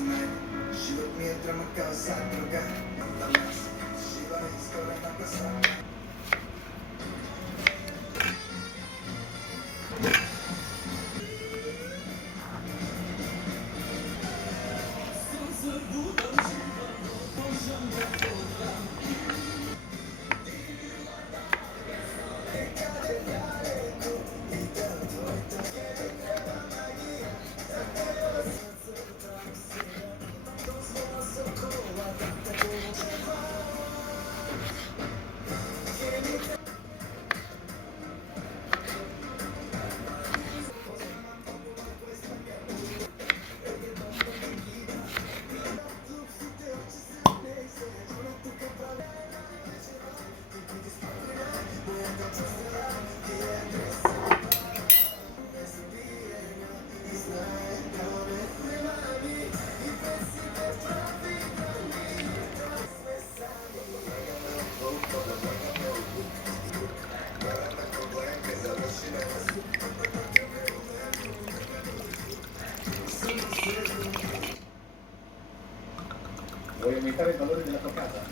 Mientras me causa droga, nada más. Shiva is correndo a cosa. Voy a aumentar el valor de la tocata.